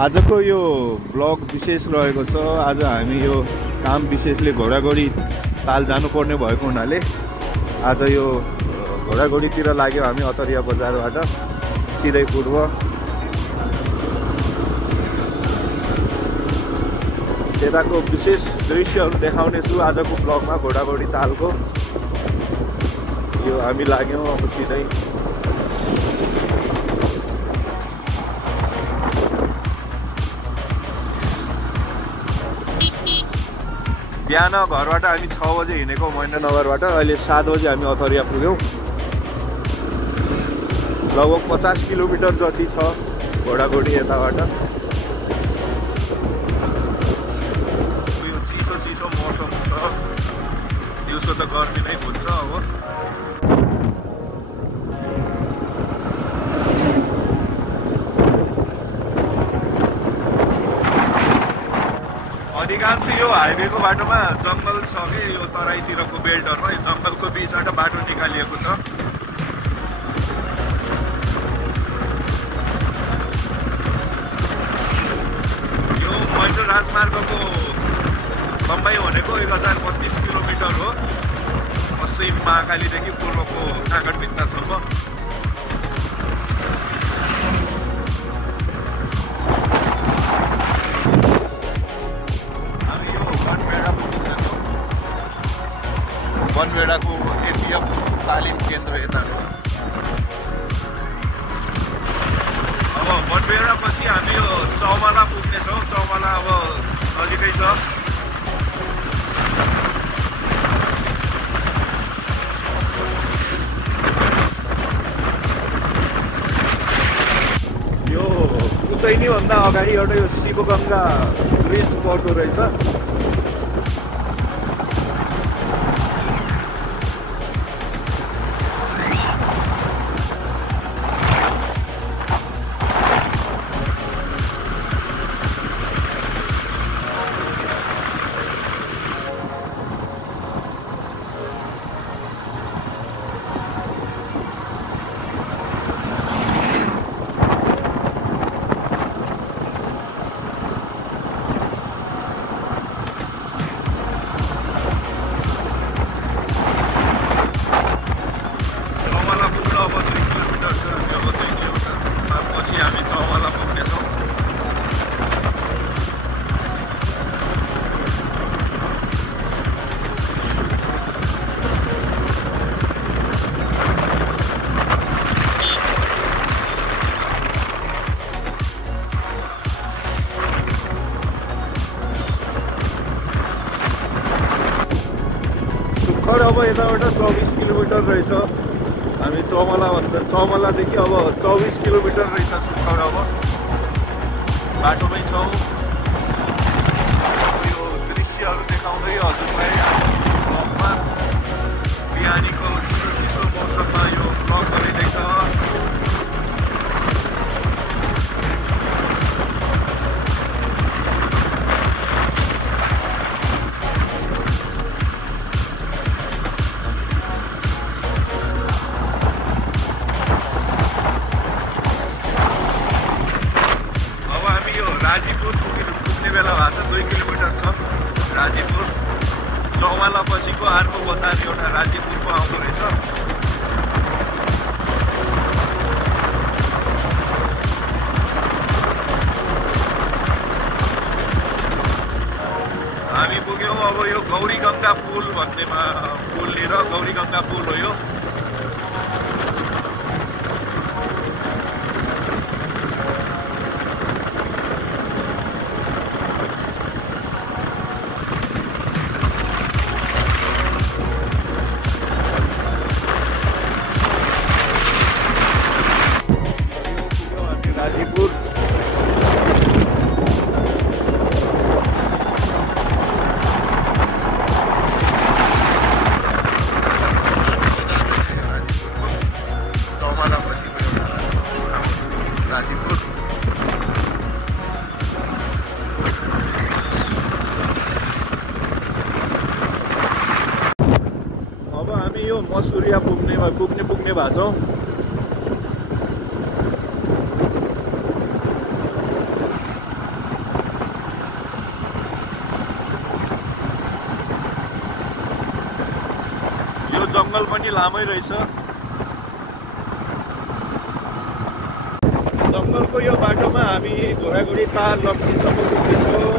आजको यो ब्लग विशेष रहेको छ। आज हामी यो काम विशेषले घोडाघोडी ताल जानुपर्ने भएको हुनाले आज यो घोडाघोडीतिर लाग्यो हामी अतरिया बजारबाट सिधै पूर्व। त्यताको विशेष दृश्यहरू देखाउने छु आजको ब्लगमा। घोडाघोडी तालको यो हामी लाग्यौँ अब सिधै। बिहान घरबाट हामी 6 बजे हिँडेको महेन्द्रनगरबाट, अहिले 7 बजे हामी अथरिया पुग्यौँ। लगभग 50 किलोमिटर जति छ घोडाघोडी यताबाट। यो चिसो चिसो मौसम छ, दिउँसो त गर्मी नै हुन्छ। अब अधिकांश यो हाइवेको बाटोमा जङ्गल छ कि यो तराईतिरको बेल्टहरूमा यो जङ्गलको बिचबाट बाटो निकालिएको छ। यो महेन्द्र राजमार्गको लम्बाइ भनेको 1032 किलोमिटर हो, पश्चिम महाकालीदेखि पूर्वको काँगडभित्रसम्म। बनबेडाको एपिएफ तालिम केन्द्र यता। अब बनबेडा पछि हामी यो चौमाला पुग्नेछौँ। चौमाला अब नजिकै छ। यो उतैनीभन्दा अगाडि एउटा यो शिवगङ्गा ब्रिज पर्दो रहेछ। अब यताबाट 24 किलोमिटर रहेछ। हामी चौमालादेखि अब 24 किलोमिटर रहेछ सुखर। अब बाटोमै छौँ। यो दृश्यहरू देखाउँदै हजुरलाई ब्लगमा बिहानीको चिसो मौसममा यो ब्लग गरिँदैछ। राजीपुर पुग्ने बेला भएको छ। 2 किलोमिटर छ राजीपुर। चौमाला पछिको अर्को बजार एउटा राजीपुरको आउँदो रहेछ। हामी पुग्यौँ अब यो गौरीगङ्गा पुल भन्नेमा, पुलनिर गौरीगङ्गा पुल हो यो। मसुरिया पुग्ने भएको छौँ। जङ्गल पनि लामै रहेछ। जङ्गलको यो बाटोमा हामी घोडाघोडी ताल लप्चीसम्म पुग्दैछौँ।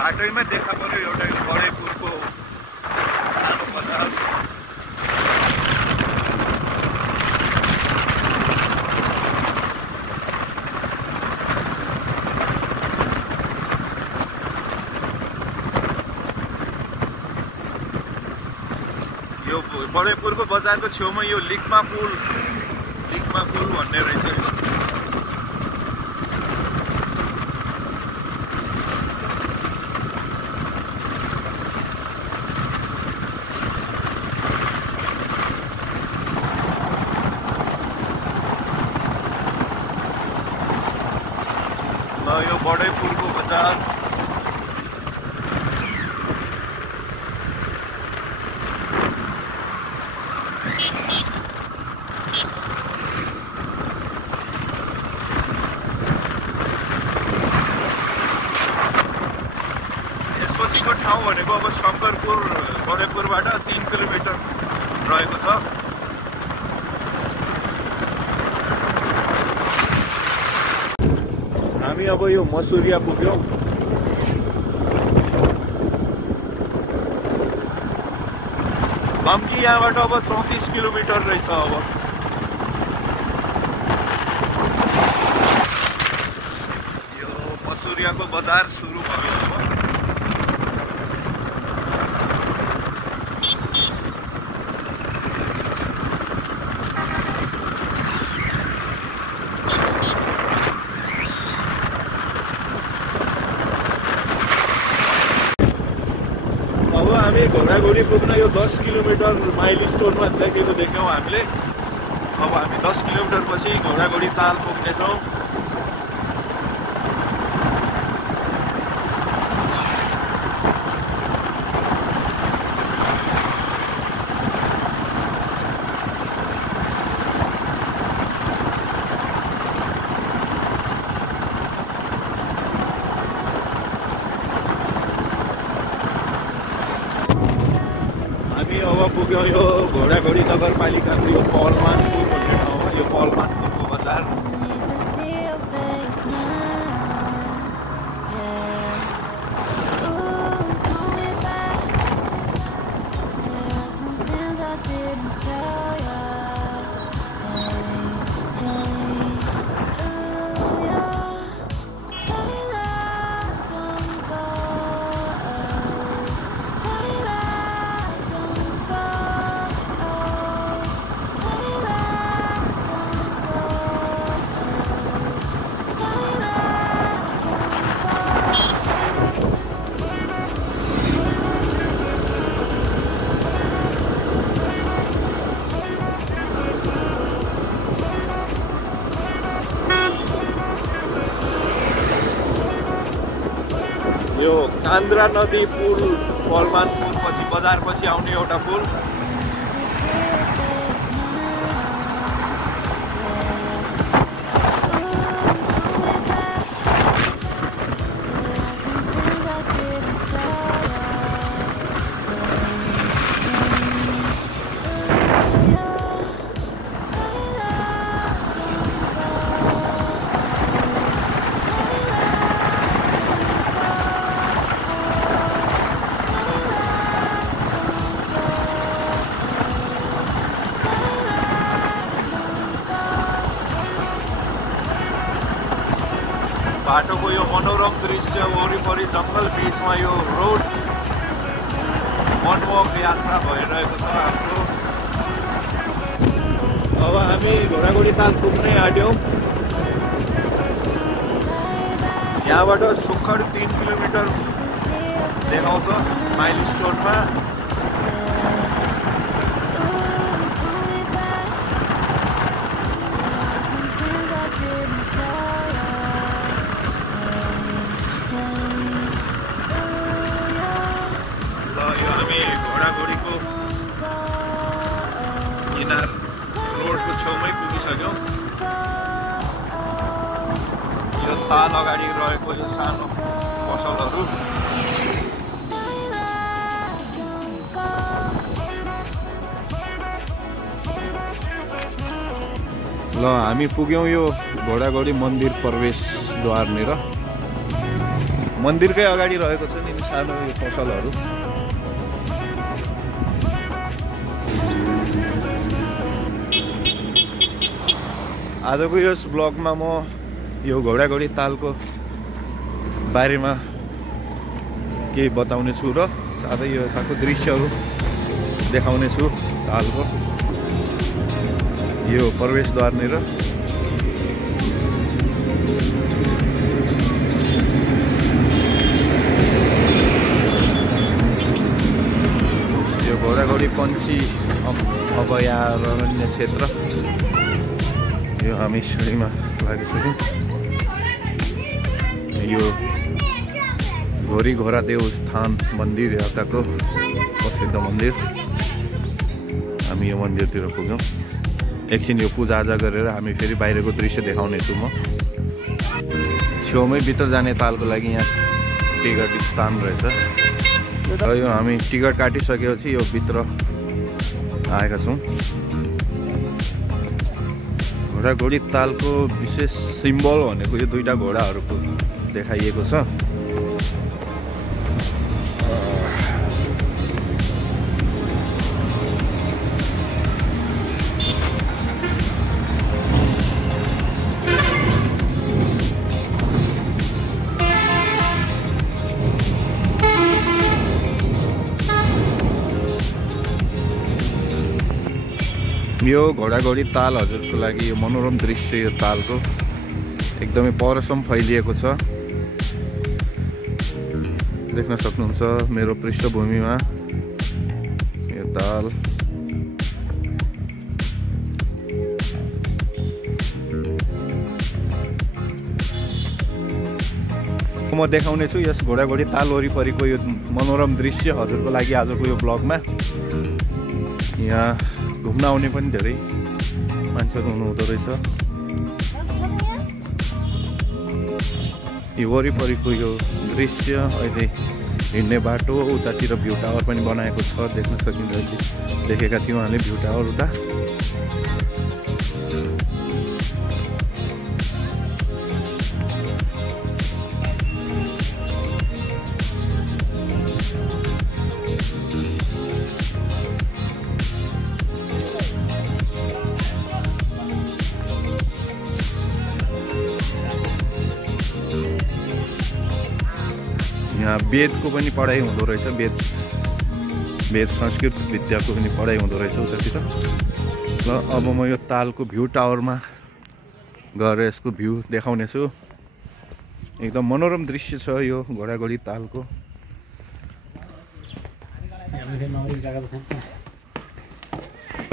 बाटैमा देखा पर्यो एउटा बडेपुरको सानो बजार। यो बडेपुरको बजारको छेउमा यो लिक्मा पुल भन्ने रहेछ। यो बडेपुरको बजार। यसपछिको ठाउँ भनेको अब शङ्करपुर बडेपुरबाट 3 किलोमिटर रहेको छ। हामी अब यो मसुरिया पुग्यौँ। लम्की यहाँबाट अब 34 किलोमिटर रहेछ। अब यो मसुरियाको बजार सुरु भयो। अब हामी घोडाघोडी पुग्न यो 10 किलोमिटर माइल स्टोनमा देखेको देख्यौँ हामीले। अब हामी 10 किलोमिटर पछि घोडाघोडी ताल पुग्नेछौँ। अब पुग्यो यो घोडाघोडी नगरपालिकाको यो पलमानपुर भन्ने ठाउँमा। यो पलमानपुरको बजार। यो कान्द्रा नदी पुल पलमानपुर पछि बजार पछि आउने एउटा पुल। बाटोको यो मनोरम दृश्य वरिपरि जङ्गल बिचमा यो रोड मनमोहक यात्रा भइरहेको छ हाम्रो। अब हामी घोडाघोडी ताल पुग्नै आँट्यौँ। यहाँबाट सुखर 3 किलोमिटर देखाउँछ माइलस्टोनमा। हामी घोडाघोडीको किनार रोडको छेउमै पुगिसक्यौँ। यो ताल अगाडि रहेको यो सानो पसलहरू ल हामी पुग्यौँ यो घोडाघोडी मन्दिर प्रवेशद्वारनिर। मन्दिरकै अगाडि रहेको छ नि सानो यो पसलहरू। आजको यस ब्लगमा म यो घोडाघोडी तालको बारेमा केही बताउने छु र साथै यो यताको दृश्यहरू देखाउने छु तालको यो प्रवेशद्वारनिर। यो घोडाघोडी पन्छी अभयारण्य क्षेत्र। यो हामी सिँढीमा लागिसक्यौँ। यो घोरी घोडा देवस्थान मन्दिर यताको प्रसिद्ध मन्दिर। हामी यो मन्दिरतिर पुग्यौँ। एकछिन यो पूजाआजा गरेर हामी फेरि बाहिरको दृश्य देखाउने छु म। छेउमै भित्र जाने तालको लागि यहाँ टिकट स्थान रहेछ र यो हामी टिकट काटिसकेपछि यो भित्र आएका छौँ। घोडाघोडी तालको विशेष सिम्बल भनेको यो दुईटा घोडाहरूको देखाइएको छ। यो घोडाघोडी ताल हजुरको लागि यो मनोरम दृश्य यो तालको एकदमै परसम्म फैलिएको छ। देख्न सक्नुहुन्छ मेरो पृष्ठभूमिमा यो ताल। म देखाउने छु यस घोडाघोडी ताल वरिपरिको यो मनोरम दृश्य हजुरको लागि आजको यो ब्लगमा। यहाँ घुम्न आउने पनि धेरै मान्छेहरू हुनुहुँदो रहेछ। यो वरिपरिको यो दृश्य अहिले हिँड्ने बाटो उतातिर भ्यू टावर पनि बनाएको छ देख्न सकिन्छ। देखेका थियौँ हामीले भ्यू टावर उता। यहाँ वेदको पनि पढाइ हुँदो रहेछ। वेद संस्कृत विद्याको पनि पढाइ हुँदो रहेछ उतातिर। ल अब म यो तालको भ्यू टावरमा गएर यसको भ्यू देखाउने छु। एकदम मनोरम दृश्य छ यो घोडाघोडी तालको।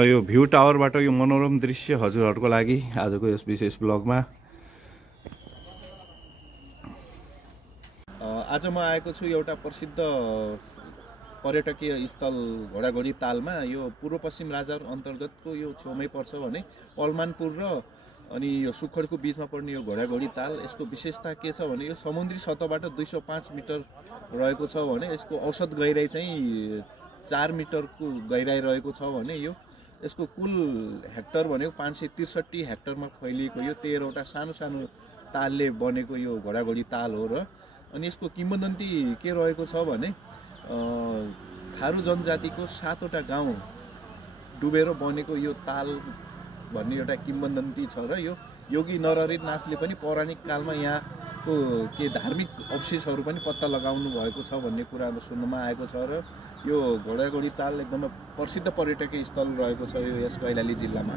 यो भ्यू टावरबाट यो मनोरम दृश्य हजुरहरूको लागि आजको यस विशेष ब्लगमा। आज म आएको छु एउटा प्रसिद्ध पर्यटकीय स्थल घोडाघोडी तालमा। यो पूर्व पश्चिम राजार अन्तर्गतको यो छेउमै पर्छ भने अलमानपुर र अनि यो सुखडको बिचमा पर्ने यो घोडाघोडी ताल। यसको विशेषता के छ भने यो समुद्री सतहबाट 205 मिटर रहेको छ भने यसको औसत गहिराई चाहिँ 4 मिटरको गहिराई रहेको छ भने यो यसको कुल हेक्टर भनेको 563 हेक्टरमा फैलिएको यो 13वटा सानो सानो तालले बनेको यो घोडाघोडी ताल हो। र अनि यसको किंवदन्ती के रहेको छ भने थारू जनजातिको 7वटा गाउँ डुबेर बनेको यो ताल भन्ने एउटा किंवदन्ती छ। र यो योगी नरहरि नाथले पनि पौराणिक कालमा यहाँको के धार्मिक अवशेषहरू पनि पत्ता लगाउनु भएको छ भन्ने कुरा सुन्नमा आएको छ। र यो घोडाघोडी ताल एकदमै प्रसिद्ध पर्यटकीय स्थल रहेको छ यो यस कैलाली जिल्लामा।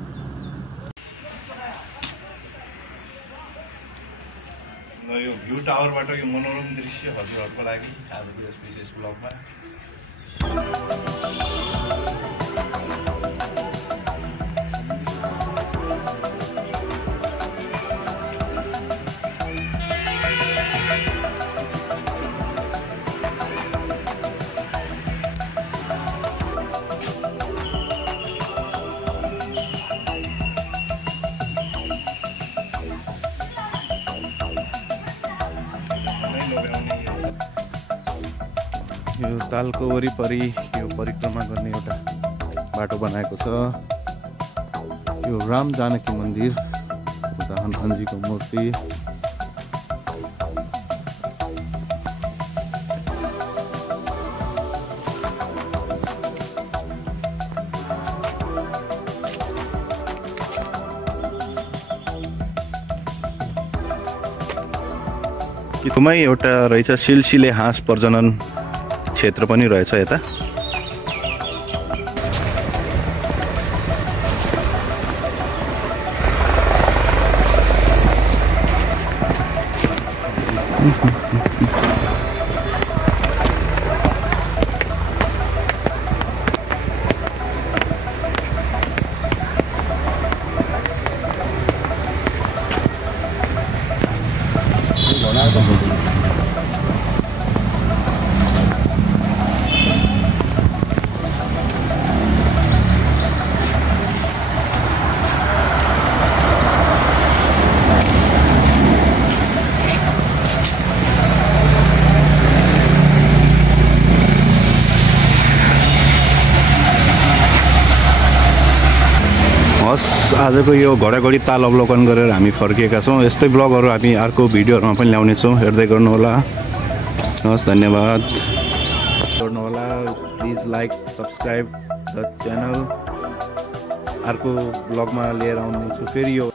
र यो भ्यू टावरबाट यो मनोरम दृश्य हजुरहरूको लागि आजको यस विशेष ब्लगमा। यो तालको वरिपरि यो परिक्रमा गर्ने एउटा बाटो बनाएको छ। यो राम जानकी मन्दिर, उता हनुमानजीको मूर्ति, कितुमै एउटा रहेछ सिलसिले हाँस प्रजनन क्षेत्र पनि रहेछ यता। हस्, आजको यो घोडाघोडी ताल अवलोकन गरेर हामी फर्किएका छौँ। यस्तै ब्लगहरू हामी अर्को भिडियोहरूमा पनि ल्याउनेछौँ, हेर्दै गर्नुहोला। हस्, धन्यवाद। गर्नुहोला, please like subscribe the channel. अर्को ब्लगमा लिएर आउनेछु फेरि यो